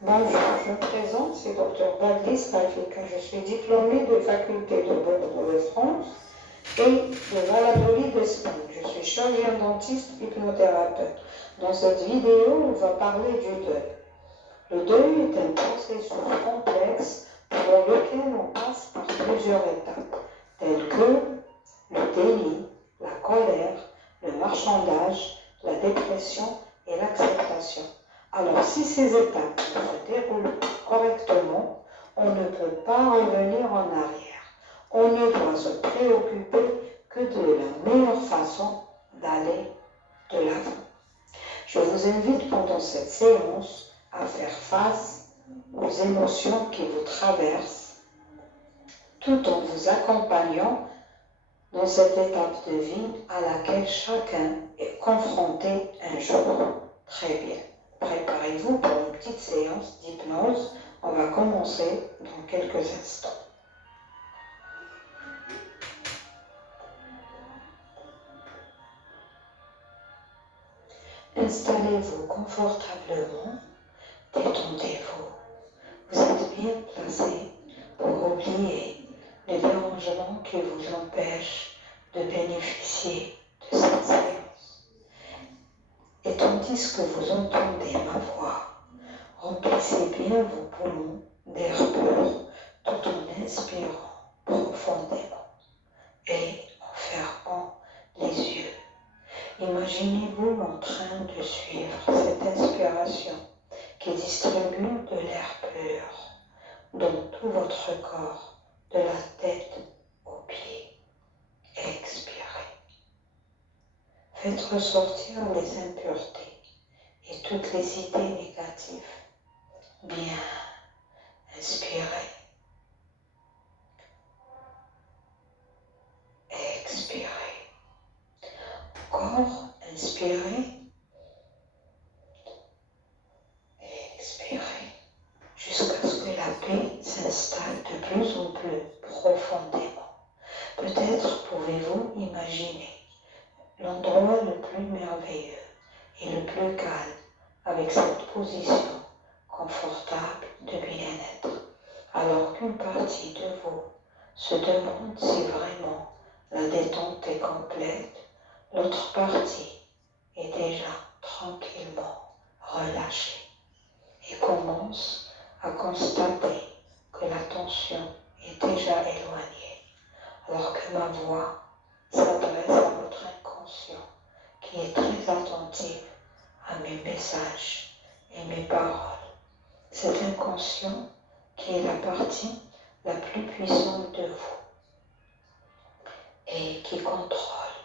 Bonjour, je me présente, c'est Dr Badlis Rafika. Je suis diplômée de faculté de Bordeaux de France et de Valladolid d'Espagne. Je suis chirurgien dentiste hypnothérapeute. Dans cette vidéo, on va parler du deuil. Le deuil est un processus complexe dans lequel on passe par plusieurs étapes, telles que le déni, la colère, le marchandage, la dépression et l'acceptation. Alors, si ces étapes se déroulent correctement, on ne peut pas revenir en arrière. On ne doit se préoccuper que de la meilleure façon d'aller de l'avant. Je vous invite pendant cette séance à faire face aux émotions qui vous traversent, tout en vous accompagnant dans cette étape de vie à laquelle chacun est confronté un jour. Très bien. Préparez-vous pour une petite séance d'hypnose. On va commencer dans quelques instants. Installez-vous confortablement, détendez-vous. Vous êtes bien placé pour oublier les dérangements qui vous empêchent de bénéficier de cette séance. Et tandis que vous entendez ma voix, remplissez bien vos poumons d'air pur tout en inspirant profondément et en fermant les yeux. Imaginez-vous en train de suivre cette inspiration qui distribue de l'air pur dans tout votre corps, de la tête aux pieds. Expirez. Faites ressortir les impuretés et toutes les idées négatives. Bien. Inspirez. Expirez. Encore. Inspirez. Expirez. Jusqu'à ce que la paix s'installe de plus en plus profondément. Peut-être pouvez-vous imaginer l'endroit le plus merveilleux et le plus calme avec cette position confortable de bien-être, alors qu'une partie de vous se demande si vraiment la détente est complète, l'autre partie est déjà tranquillement relâchée et commence à constater que la tension est déjà éloignée, alors que ma voix s'adresse à votre inconscient qui est très attentif à mes messages et mes paroles. Cet inconscient qui est la partie la plus puissante de vous et qui contrôle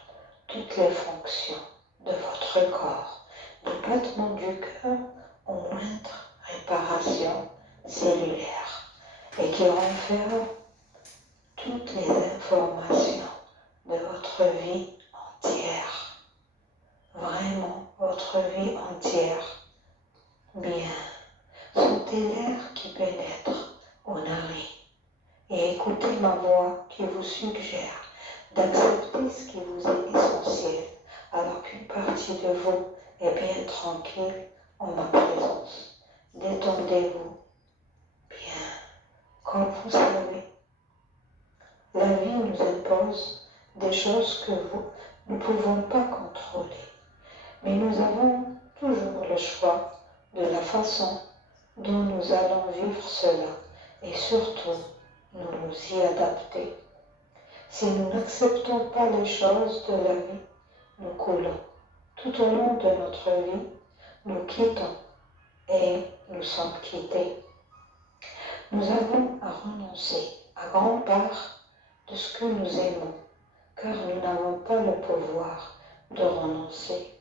toutes les fonctions de votre corps, du battement du cœur aux moindres réparations cellulaires et qui renferme toutes les informations de votre vie entière. Vraiment, votre vie entière. Bien. Sentez l'air qui pénètre aux narines et écoutez ma voix qui vous suggère d'accepter ce qui vous est essentiel alors qu'une partie de vous est bien tranquille en ma présence. Détendez-vous bien. Comme vous savez, la vie nous impose des choses que nous ne pouvons pas contrôler. Mais nous avons toujours le choix de la façon dont nous allons vivre cela et surtout nous y adapter. Si nous n'acceptons pas les choses de la vie, nous coulons. Tout au long de notre vie, nous quittons et nous sommes quittés. Nous avons à renoncer à grande part de ce que nous aimons, car nous n'avons pas le pouvoir de renoncer.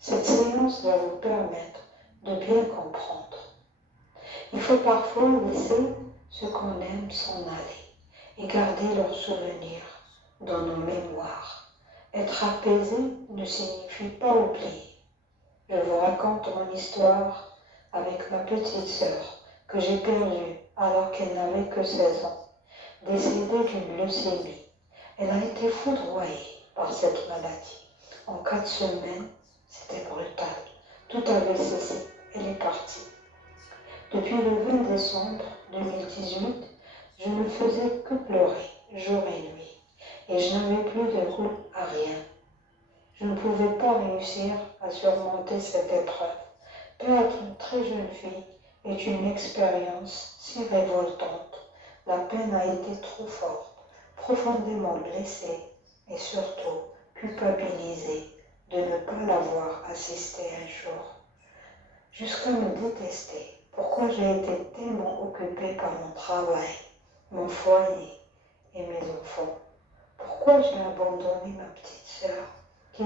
Cette séance va vous permettre de bien comprendre. Il faut parfois laisser ce qu'on aime s'en aller et garder leurs souvenirs dans nos mémoires. Être apaisé ne signifie pas oublier. Je vous raconte mon histoire avec ma petite sœur que j'ai perdue alors qu'elle n'avait que 16 ans, décédée d'une leucémie. Elle a été foudroyée par cette maladie. En 4 semaines, c'était brutal. Tout avait cessé. Elle est partie. Depuis le 20 décembre 2018, je ne faisais que pleurer, jour et nuit, et je n'avais plus de goût à rien. Je ne pouvais pas réussir à surmonter cette épreuve. Perdre une très jeune fille est une expérience si révoltante. La peine a été trop forte, profondément blessée et surtout culpabilisée de ne pas l'avoir assistée un jour. Jusqu'à me détester. Pourquoi j'ai été tellement occupée par mon travail, mon foyer et mes enfants? Pourquoi j'ai abandonné ma petite sœur qui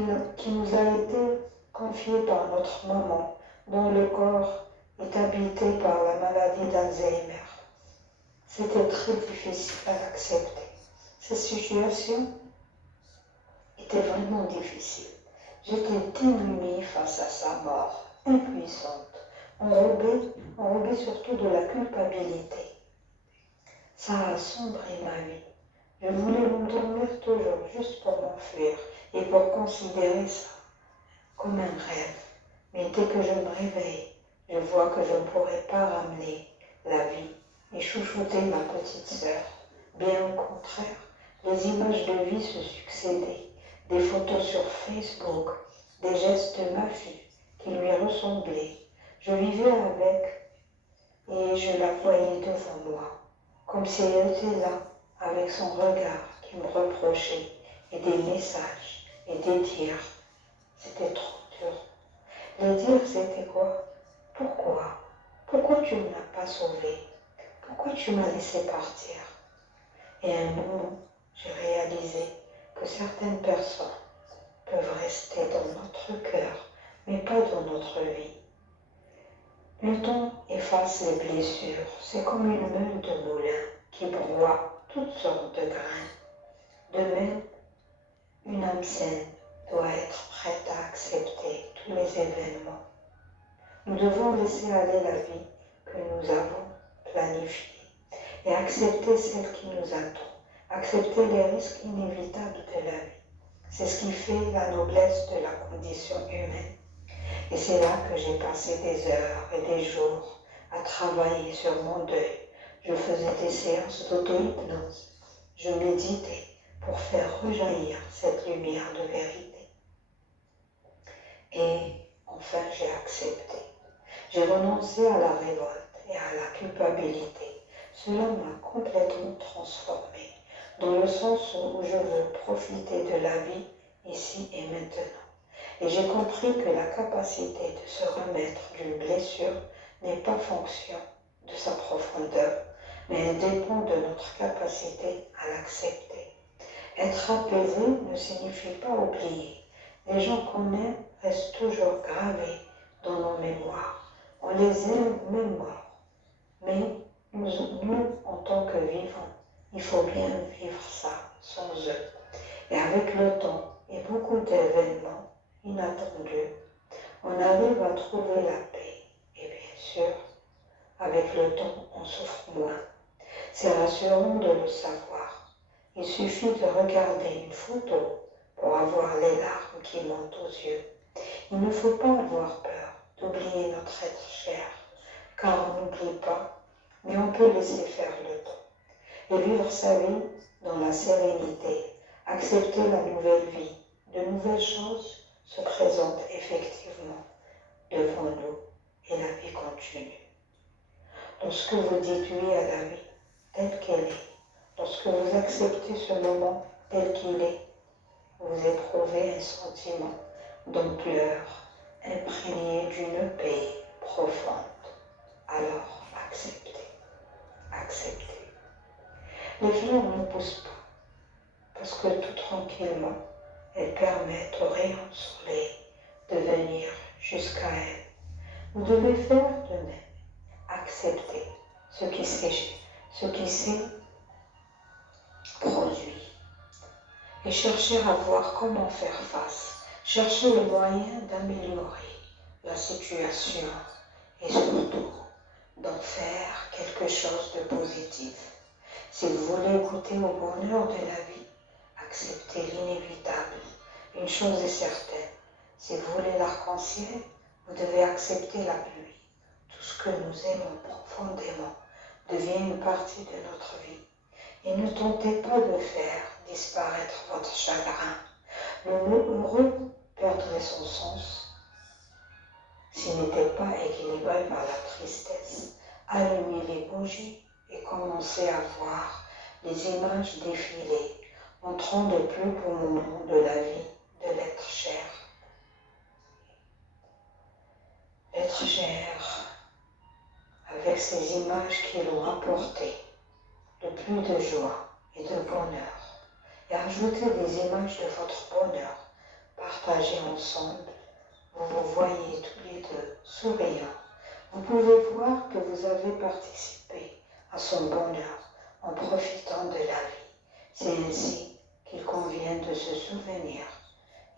nous a été confiée par notre maman, dont le corps est habité par la maladie d'Alzheimer? C'était très difficile à accepter. Cette situation était vraiment difficile. J'étais démunie face à sa mort, impuissante, enrobée surtout de la culpabilité. Ça a sombré ma vie. Je voulais m'endormir toujours juste pour m'enfuir et pour considérer ça comme un rêve. Mais dès que je me réveille, je vois que je ne pourrais pas ramener la vie et chouchouter ma petite sœur. Bien au contraire, les images de vie se succédaient, des photos sur Facebook, des gestes mafus qui lui ressemblaient. Je vivais avec et je la voyais devant moi, comme si elle était là, avec son regard qui me reprochait, et des messages, et des dires. C'était trop dur. Les dires, c'était quoi? Pourquoi? Pourquoi tu ne m'as pas sauvée? Pourquoi tu m'as laissé partir? Et à un moment, j'ai réalisé que certaines personnes peuvent rester dans notre cœur, mais pas dans notre vie. Le temps efface les blessures. C'est comme une meule de moulin qui broie toutes sortes de grains. De même, une âme saine doit être prête à accepter tous les événements. Nous devons laisser aller la vie que nous avons planifiée et accepter celle qui nous attend, accepter les risques inévitables de la vie. C'est ce qui fait la noblesse de la condition humaine. Et c'est là que j'ai passé des heures et des jours à travailler sur mon deuil. Je faisais des séances d'auto-hypnose. Je méditais pour faire rejaillir cette lumière de vérité. Et enfin, j'ai accepté. J'ai renoncé à la révolte et à la culpabilité. Cela m'a complètement transformée, dans le sens où je veux profiter de la vie ici et maintenant. Et j'ai compris que la capacité de se remettre d'une blessure n'est pas fonction de sa profondeur, mais elle dépend de notre capacité à l'accepter. Être apaisé ne signifie pas oublier. Les gens qu'on aime restent toujours gravés dans nos mémoires. On les aime même morts. Mais nous, en tant que vivants, il faut bien vivre ça sans eux. Et avec le temps et beaucoup d'événements inattendus, on arrive à trouver la paix. Et bien sûr, avec le temps, on souffre moins. C'est rassurant de le savoir. Il suffit de regarder une photo pour avoir les larmes qui montent aux yeux. Il ne faut pas avoir peur d'oublier notre être cher, car on n'oublie pas, mais on peut laisser faire le temps et vivre sa vie dans la sérénité, accepter la nouvelle vie. De nouvelles choses se présentent effectivement devant nous et la vie continue. Lorsque vous dites oui à la vie telle qu'elle est, lorsque vous acceptez ce moment tel qu'il est, vous éprouvez un sentiment d'ampleur imprégné d'une paix profonde. Alors acceptez, acceptez. Les fleurs ne poussent pas parce que tout tranquillement, elles permettent aux rayons de soleil de venir jusqu'à elles. Vous devez faire de même. Accepter ce qui s'est produit et chercher à voir comment faire face, chercher le moyen d'améliorer la situation et surtout d'en faire quelque chose de positif. Si vous voulez goûter au bonheur de la vie, acceptez l'inévitable. Une chose est certaine, si vous voulez l'arc-en-ciel, Vous devez accepter la pluie. Tout ce que nous aimons profondément devient une partie de notre vie. Et ne tentez pas de faire disparaître votre chagrin. Le mot heureux perdrait son sens s'il n'était pas équilibré par la tristesse. Allumez les bougies et commencez à voir les images défiler, montrant de plus beaux moments de la vie de l'être cher. L'être cher, avec ces images qui l'ont apporté de plus de joie et de bonheur. Et ajoutez des images de votre bonheur, partagez ensemble. Vous vous voyez tous les deux souriants. Vous pouvez voir que vous avez participé à son bonheur en profitant de la vie. C'est ainsi qu'il convient de se souvenir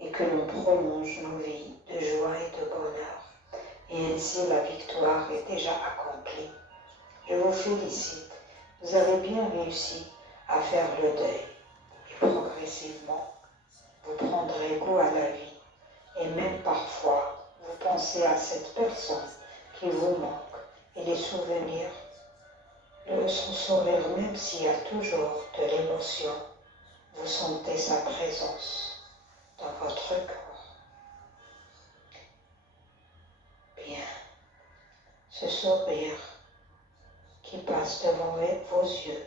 et que l'on prolonge nos vies de joie et de bonheur. Et ainsi la victoire est déjà accomplie. Je vous félicite. Vous avez bien réussi à faire le deuil. Et progressivement, vous prendrez goût à la vie. Et même parfois, vous pensez à cette personne qui vous manque et les souvenirs, son sourire, même s'il y a toujours de l'émotion, vous sentez sa présence dans votre corps. Bien, ce sourire qui passe devant vos yeux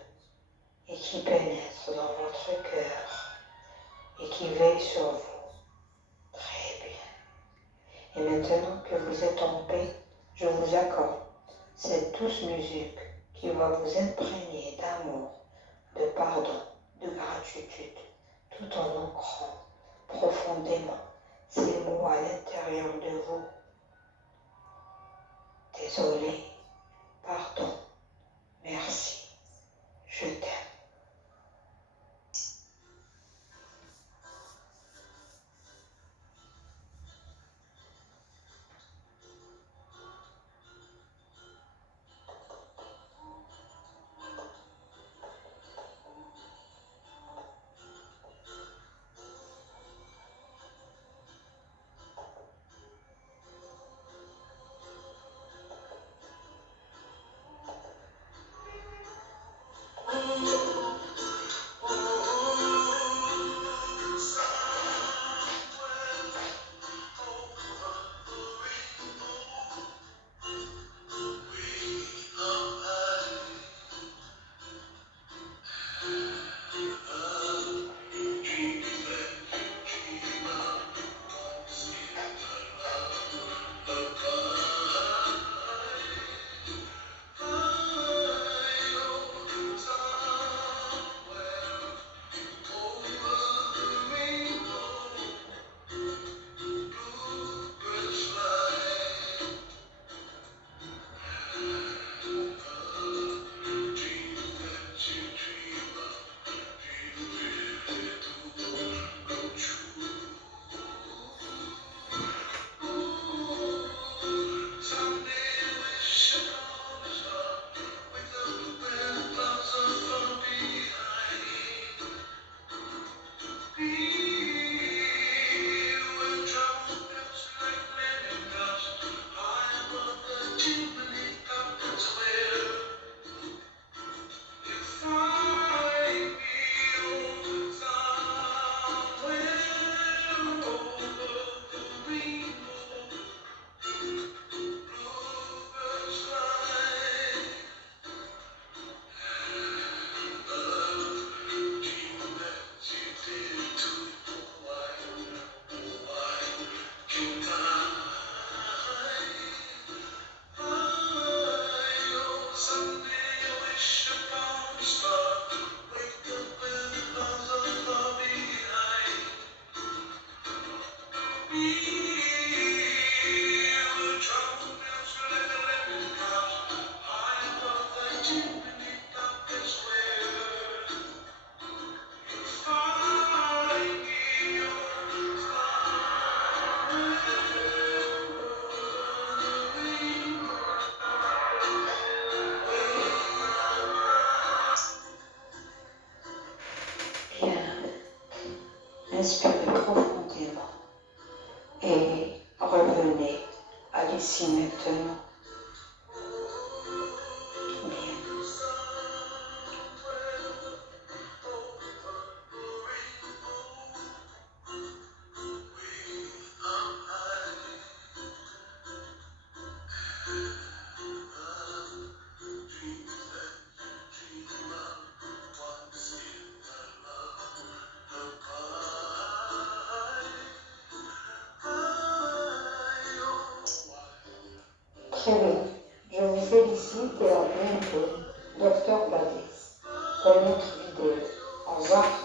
et qui pénètre dans votre cœur et qui veille sur vous. Très bien. Et maintenant que vous êtes en paix, je vous accorde cette douce musique qui va vous imprégner d'amour, de pardon, de gratitude, tout en ancrant profondément ces mots à l'intérieur de vous. Désolé, pardon, merci, je t'aime. Inspirez profondément et revenez à ici maintenant. Bien. Très bien. Je vous félicite et à bientôt, Docteur Badis, pour une autre vidéo. Au revoir.